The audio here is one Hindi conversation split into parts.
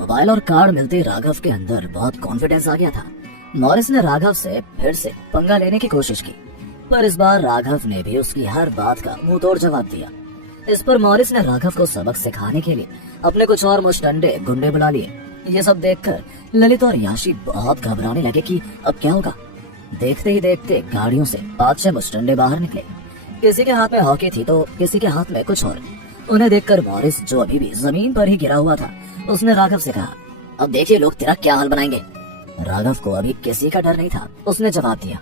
मोबाइल और कार्ड मिलते ही राघव के अंदर बहुत कॉन्फिडेंस आ गया था। मॉरिस ने राघव से फिर से पंगा लेने की कोशिश की, पर इस बार राघव ने भी उसकी हर बात का मुंह तोड़ जवाब दिया। इस पर मॉरिस ने राघव को सबक सिखाने के लिए अपने कुछ और मुश्तंडे गुंडे बुला लिए। ये सब देखकर ललित और याशी बहुत घबराने लगे कि अब क्या होगा। देखते ही देखते गाड़ियों से 5-6 मुश्तंडे बाहर निकले। किसी के हाथ में हॉकी थी तो किसी के हाथ में कुछ और। उन्हें देखकर मॉरिस, जो अभी भी जमीन पर ही गिरा हुआ था, उसने राघव से कहा, अब देखिए लोग तेरा क्या हाल बनाएंगे। राघव को अभी किसी का डर नहीं था। उसने जवाब दिया,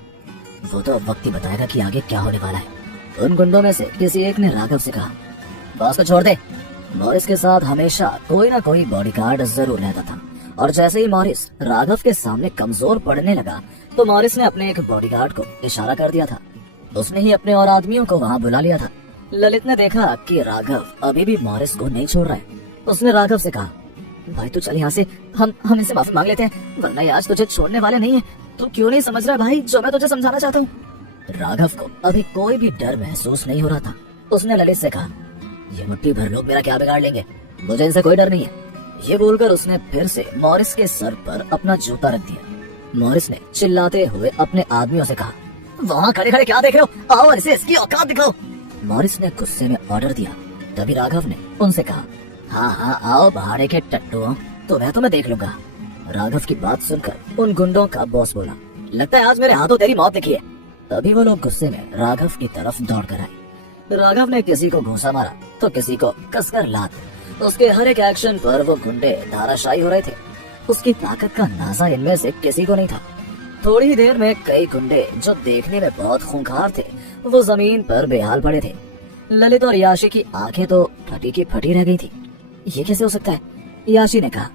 वो तो वक्त ही बताएगा कि आगे क्या होने वाला है। उन गुंडों में से किसी एक ने राघव से कहा, बॉस को छोड़ दे। मॉरिस के साथ हमेशा कोई ना कोई बॉडीगार्ड जरूर रहता था, और जैसे ही मॉरिस राघव के सामने कमजोर पड़ने लगा तो मॉरिस ने अपने एक बॉडीगार्ड को इशारा कर दिया था। उसने ही अपने और आदमियों को वहाँ बुला लिया था। ललित ने देखा कि राघव अभी भी मॉरिस को नहीं छोड़ रहा है। उसने राघव से कहा, भाई तू चल यहाँ से, हम इनसे माफी मांग लेते हैं, वरना ये आज तुझे छोड़ने वाले नहीं है। तू क्यों नहीं समझ रहा भाई जो मैं तुझे समझाना चाहता हूँ। राघव को अभी कोई भी डर महसूस नहीं हो रहा था। उसने ललित से कहा, ये मुट्ठी भर लोग मेरा क्या बिगाड़ लेंगे, मुझे इनसे कोई डर नहीं है। ये बोलकर उसने फिर से मॉरिस के सर पर अपना जूता रख दिया। मॉरिस ने चिल्लाते हुए अपने आदमियों से कहा, वहाँ खड़े खड़े क्या देख रहे हो, आओ और इसे इसकी औकात दिखाओ। मॉरिस ने गुस्से में ऑर्डर दिया। तभी राघव ने उनसे कहा, हाँ आओ भाड़े के टट्टुओं, तुम्हें देख लूंगा। राघव की बात सुनकर उन गुंडों का बॉस बोला, लगता है आज मेरे हाथों तेरी मौत लिखी है। तभी वो लोग गुस्से में राघव की तरफ दौड़ कर आए। राघव ने किसी को घूंसा मारा तो किसी को कसकर लात। उसके हर एक एक्शन पर वो गुंडे धाराशायी हो रहे थे। उसकी ताकत का अंदाजा इनमें से किसी को नहीं था। थोड़ी ही देर में कई गुंडे, जो देखने में बहुत खूंखार थे, वो जमीन पर बेहाल पड़े थे। ललित और याशी की आंखें तो फटी की फटी रह गई थी। ये कैसे हो सकता है, याशी ने कहा।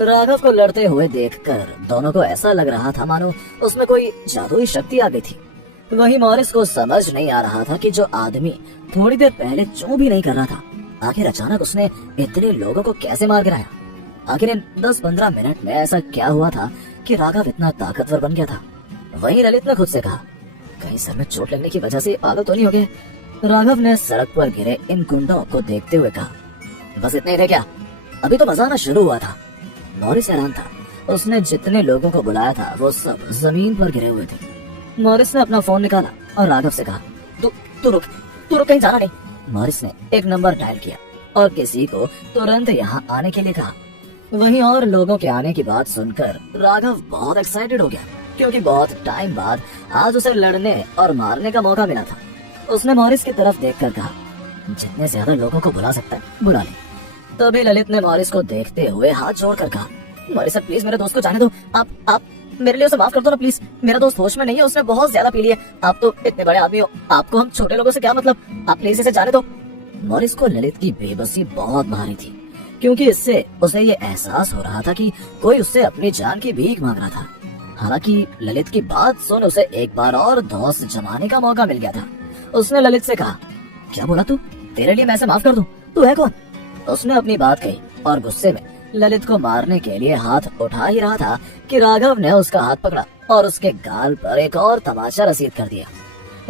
राघव को लड़ते हुए देखकर दोनों को ऐसा लग रहा था मानो उसमें कोई जादुई शक्ति आ गई थी। वहीं मॉरिस को समझ नहीं आ रहा था कि जो आदमी थोड़ी देर पहले चूं भी नहीं कर रहा था, आखिर अचानक उसने इतने लोगों को कैसे मार गिराया। आखिर इन 10-15 मिनट में ऐसा क्या हुआ था कि राघव इतना ताकतवर बन गया था। वहीं ललित ने खुद से कहा, कहीं सर में चोट लगने की वजह से पागल तो नहीं हो गए। राघव ने सड़क पर गिरे इन गुंडों को देखते हुए कहा, बस इतने थे क्या, अभी तो मजा आना शुरू हुआ था। मॉरिस हैरान था। उसने जितने लोगों को बुलाया था वो सब जमीन पर गिरे हुए थे। मॉरिस ने अपना फोन निकाला और राघव से कहा, तू रुक कहीं जाना नहीं। मॉरिस ने एक नंबर डायल किया और किसी को तुरंत यहाँ आने के लिए कहा। वहीं और लोगों के आने की बात सुनकर राघव बहुत एक्साइटेड हो गया, क्योंकि बहुत टाइम बाद आज उसे लड़ने और मारने का मौका मिला था। उसने मॉरिस की तरफ देखकर कहा, जितने ज्यादा लोगों को बुला सकता है बुला ले। तभी ललित ने मॉरिस को देखते हुए हाथ जोड़कर कहा, मॉरिस सर प्लीज मेरे दोस्त को जाने दो, आप मेरे लिए उसे माफ कर दो ना प्लीज। मेरा दोस्त होश में नहीं है, उसने बहुत ज्यादा पी लिया। आप तो इतने बड़े आदमी हो, आपको हम छोटे लोगों से क्या मतलब, आप प्लीज इसे जाने दो। मॉरिस को ललित की बेबसी बहुत भारी थी, क्योंकि इससे उसे ये एहसास हो रहा था कि कोई उससे अपनी जान की भीख मांग रहा था। हालांकि ललित की बात सुन उसे एक बार और धौंस जमाने का मौका मिल गया था। उसने ललित से कहा, क्या बोला तू, तेरे लिए मैं इसे माफ कर दूं, तू है कौन। उसने अपनी बात कही और गुस्से में ललित को मारने के लिए हाथ उठा ही रहा था कि राघव ने उसका हाथ पकड़ा और उसके गाल पर एक और तमाचा रसीद कर दिया।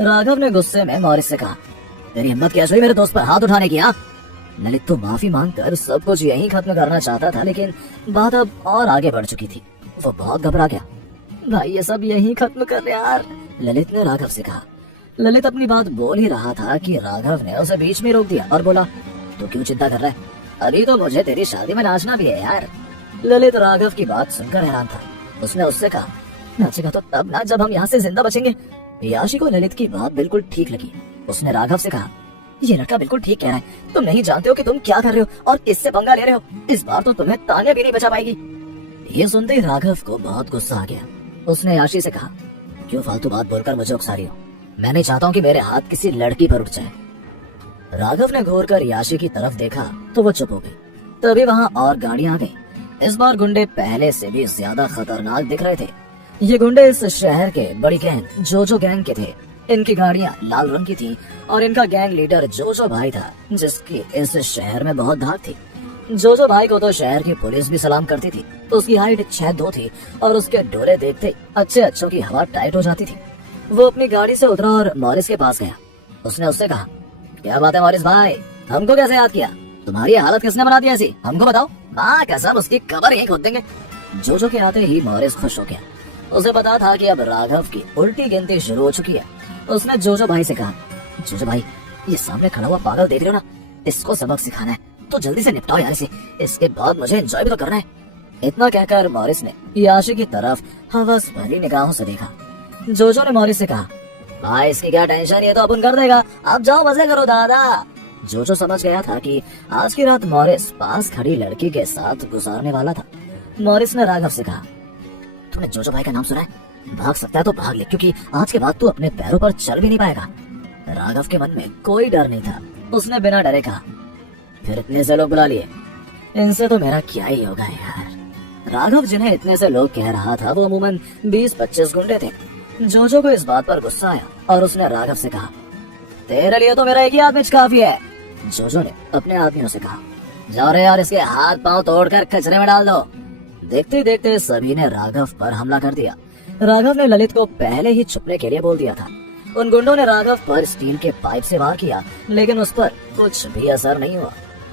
राघव ने गुस्से में मॉरिस से कहा, तेरी हिम्मत कैसे हुई मेरे दोस्त पर हाथ उठाने की। ललित तो माफी मांगकर सब कुछ यहीं खत्म करना चाहता था, लेकिन बात अब और आगे बढ़ चुकी थी। वो बहुत घबरा गया। भाई ये सब यहीं खत्म कर यार, ललित ने राघव से कहा। ललित अपनी बात बोल ही रहा था कि राघव ने उसे बीच में रोक दिया और बोला, तू क्यों चिंता कर रहा है, अभी तो मुझे तेरी शादी में नाचना भी है यार। ललित राघव की बात सुनकर हैरान था। उसने उससे कहा, नाचेगा तो तब ना जब हम यहाँ से जिंदा बचेंगे। याशी को ललित की बात बिल्कुल ठीक लगी। उसने राघव से कहा, ये लड़का बिल्कुल ठीक कह रहा है, तुम नहीं जानते हो कि तुम क्या कर रहे हो और किससे पंगा ले रहे हो। इस बार तो तुम्हें तानिया भी नहीं बचा पाएगी। ये सुनते ही राघव को बहुत गुस्सा आ गया। उसने याशी से कहा, क्यों फालतू बात बोलकर मुझे उकसा रही हो, मैं नहीं चाहता हूँ कि मेरे हाथ किसी लड़की पर उठ जाए। राघव ने घूर कर याशी की तरफ देखा तो वो चुप हो गई। तभी वहाँ और गाड़ियां आ गई। इस बार गुंडे पहले से भी ज्यादा खतरनाक दिख रहे थे। ये गुंडे इस शहर के बड़ी गैंग जोजो गैंग के थे। इनकी गाड़ियां लाल रंग की थी और इनका गैंग लीडर जोजो भाई था, जिसकी इस शहर में बहुत धाक थी। जोजो भाई को तो शहर की पुलिस भी सलाम करती थी। उसकी हाइट 6'2" थी और उसके डोले देखते अच्छों की हवा टाइट हो जाती थी। वो अपनी गाड़ी से उतरा और मॉरिस के पास गया। उसने उससे कहा, क्या बात है मॉरिस भाई, हमको कैसे याद किया, तुम्हारी हालत किसने बना दी ऐसी, हमको बताओ। हाँ कसम उसकी कबर यहीं खोद देंगे। जोजो के आते ही मॉरिस खुश हो गया। उसे पता था कि अब राघव की उल्टी गिनती शुरू हो चुकी है। उसने जोजो भाई से कहा, जोजो भाई ये सामने खड़ा हुआ पागल देख रहे हो ना, इसको सबक सिखाना है तो जल्दी से निपटाओ यार इसे, इसके बाद मुझे एंजॉय भी तो करना है। इतना कहकर मॉरिस ने याशी की तरफ हवस भरी निगाहों से देखा। जोजो ने मॉरिस से कहा, भाई इसकी क्या टेंशन, ये तो अपन कर देगा, आप जाओ मजे करो दादा। जोजो समझ गया था कि आज की रात मॉरिस पास खड़ी लड़की के साथ गुजारने वाला था। मॉरिस ने राघव से कहा, तूने जोजो भाई का नाम सुना है? भाग सकता है तो भाग ले, क्योंकि आज के बाद तू अपने पैरों पर चल भी नहीं पाएगा। राघव के मन में कोई डर नहीं था। उसने बिना डरे कहा, फिर इतने से लोग बुला लिए, इनसे तो मेरा क्या ही होगा यार। राघव जिन्हें इतने से लोग कह रहा था वो अमूमन 20-25 गुंडे थे। जोजो को इस बात पर गुस्सा आया और उसने राघव से कहा, तेरे लिए तो मेरा एक ही आदमी काफी है। जोजो ने अपने आदमियों से कहा, जाओ रे यार इसके हाथ पांव तोड़कर कचरे में डाल दो। देखते देखते सभी ने राघव पर हमला कर दिया। राघव ने ललित को पहले ही छुपने के लिए बोल दिया था। उन गुंडों ने राघव पर स्टील के पाइप से वार किया, लेकिन उस पर कुछ भी असर नहीं हुआ।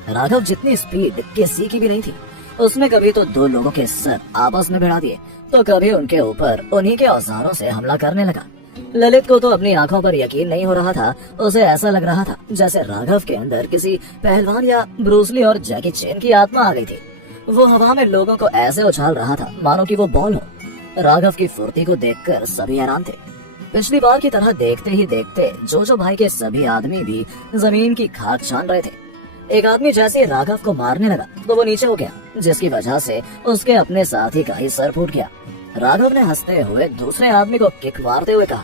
राघव जितनी स्पीड किसी की भी नहीं थी। उसने कभी तो 2 लोगों के सर आपस में भिड़ा दिए, तो कभी उनके ऊपर उन्हीं के औजारों से हमला करने लगा। ललित को तो अपनी आंखों पर यकीन नहीं हो रहा था। उसे ऐसा लग रहा था जैसे राघव के अंदर किसी पहलवान या ब्रूसली और जैकी चैन की आत्मा आ गई थी। वो हवा में लोगों को ऐसे उछाल रहा था मानो कि वो बॉल हो। राघव की फुर्ती को देखकर सभी हैरान थे। पिछली बार की तरह देखते ही देखते जोजो भाई के सभी आदमी भी जमीन की खाक छान रहे थे। एक आदमी जैसे राघव को मारने लगा तो वो नीचे हो गया, जिसकी वजह से उसके अपने साथी का ही सर फूट गया। राघव ने हंसते हुए दूसरे आदमी को किक मारते हुए कहा,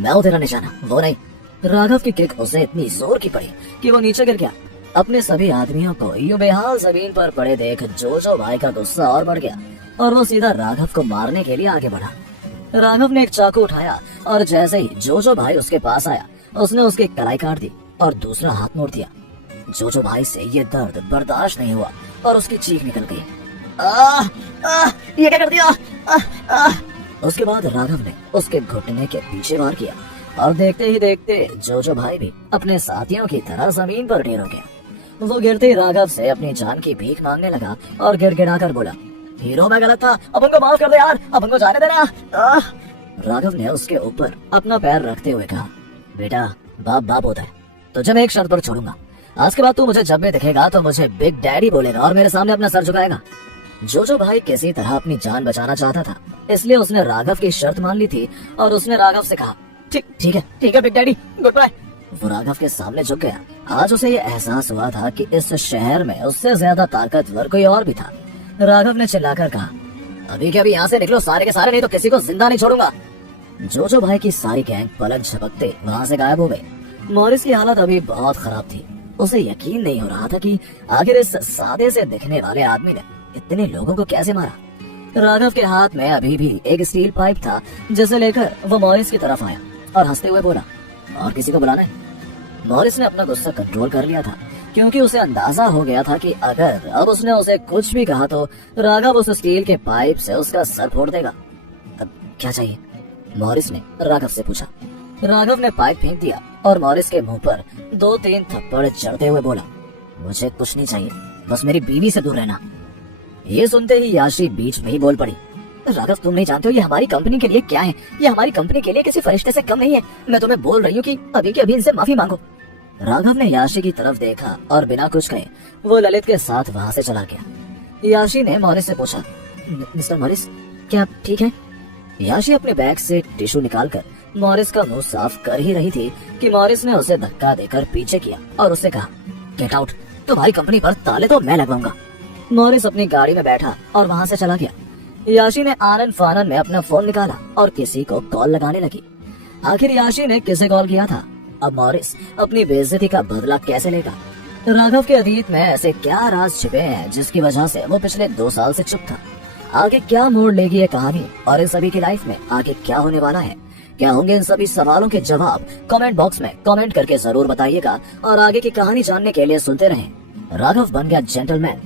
मैं हूँ तेरा निशाना, वो नहीं। राघव की किक उसे इतनी जोर की पड़ी कि वो नीचे गिर गया। अपने सभी आदमियों को यूं बेहाल जमीन पर पड़े देख जोजो भाई का गुस्सा और बढ़ गया और वो सीधा राघव को मारने के लिए आगे बढ़ा। राघव ने एक चाकू उठाया और जैसे ही जोजो भाई उसके पास आया उसने उसकी कलाई काट दी और दूसरा हाथ मोड़ दिया। जोजो भाई से ये दर्द बर्दाश्त नहीं हुआ और उसकी चीख निकल गई, ये क्या कर दिया? उसके बाद राघव ने उसके घुटने के पीछे वार किया और देखते ही देखते जोजो भाई भी अपने साथियों की तरह जमीन पर ढेर हो गया। वो गिरते ही राघव से अपनी जान की भीख मांगने लगा और गिड़गिड़ाकर बोला, हीरो मैं गलत था, अपन को माफ कर दे यार, अपन को जाने देना। राघव ने उसके ऊपर अपना पैर रखते हुए कहा, बेटा बाप बाप होता है, तुझे मैं एक शर्त पर छोड़ूंगा। आज के बाद तू मुझे जब भी दिखेगा तो मुझे बिग डैडी बोलेगा और मेरे सामने अपना सर झुकाएगा। जोजो भाई किसी तरह अपनी जान बचाना चाहता था, इसलिए उसने राघव की शर्त मान ली थी और उसने राघव से कहा, ठीक है बिग डैडी, गुड बाय। वो राघव के सामने झुक गया। आज उसे ये एहसास हुआ था कि इस शहर में उससे ज्यादा ताकतवर कोई और भी था। राघव ने चिल्लाकर कहा, अभी के अभी यहाँ से निकलो सारे के सारे, नहीं तो किसी को जिंदा नहीं छोड़ूंगा। जोजो भाई की सारी गैंग पलक झपकते वहाँ से गायब हो गई। मॉरिस की हालत अभी बहुत खराब थी। उसे यकीन नहीं हो रहा था कि आखिर इस सादे से दिखने वाले आदमी ने इतने लोगों को कैसे मारा। राघव के हाथ में अभी भी एक स्टील पाइप था, जिसे लेकर वो मॉरिस की तरफ आया और हंसते हुए बोला, और किसी को बुलाना है? मॉरिस ने अपना गुस्सा कंट्रोल कर लिया था, क्योंकि उसे अंदाजा हो गया था कि अगर अब उसने उसे कुछ भी कहा तो राघव उस स्टील के पाइप से उसका सर फोड़ देगा। अब क्या चाहिए? मॉरिस ने राघव से पूछा। राघव ने पाइप फेंक दिया और मॉरिस के मुंह पर 2-3 थप्पड़ चढ़ते हुए बोला, मुझे कुछ नहीं चाहिए, बस मेरी बीवी से दूर रहना। ये सुनते ही याशी बीच में ही बोल पड़ी, राघव तुम नहीं जानते हो ये हमारी कंपनी के लिए क्या है, ये हमारी कंपनी के लिए किसी फरिश्ते से कम नहीं है। मैं तुम्हें बोल रही हूँ कि अभी के अभी इनसे माफी मांगो। राघव ने याशी की तरफ देखा और बिना कुछ कहे वो ललित के साथ वहाँ से चला गया। याशी ने मॉरिस से पूछा, मिस्टर मॉरिस क्या आप ठीक है? याशी अपने बैग से टिश्यू निकालकर मॉरिस का मुंह साफ कर ही रही थी कि मॉरिस ने उसे धक्का देकर पीछे किया और उससे कहा, गेट आउट, तुम्हारी कंपनी पर ताले तो मैं लगवाऊंगा। मॉरिस अपनी गाड़ी में बैठा और वहाँ से चला गया। याशी ने आनन फानन में अपना फोन निकाला और किसी को कॉल लगाने लगी। आखिर याशी ने किसे कॉल किया था? अब मॉरिस अपनी बेइज्जती का बदला कैसे लेगा? राघव के अतीत में ऐसे क्या राज छिपे हैं जिसकी वजह से वो पिछले 2 साल से चुप था? आगे क्या मोड़ लेगी ये कहानी और इन सभी की लाइफ में आगे क्या होने वाला है? क्या होंगे इन सभी सवालों के जवाब? कमेंट बॉक्स में कमेंट करके जरूर बताइएगा और आगे की कहानी जानने के लिए सुनते रहें। राघव बन गया जेंटलमैन।